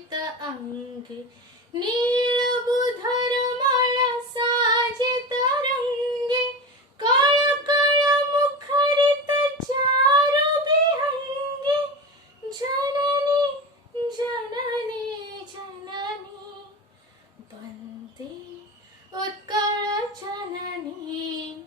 प्रकाशित अंगे नीलबुधर माळा साजित रंगे कळ कळ मुखरित चारु विहंगे जननी जननी जननी वंदे उत्कल जननी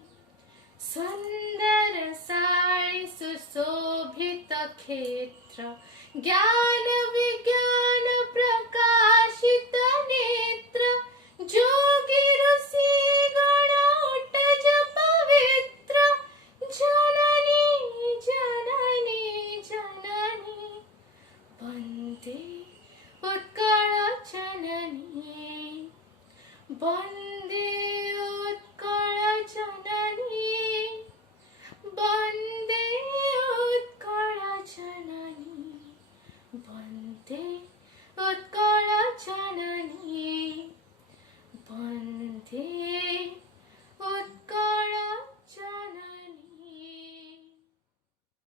सुंदर साळी सुशोभित क्षेत्र ज्ञान विज्ञान प्रकाशित नेत्र जोगी ऋषी गण उटज पवित्र जननी जननी जननी वंदे उत्कल जननी वंदे उत्कल जननी वंदे उत्कल जननी वंदे उत्कल जननी वंदे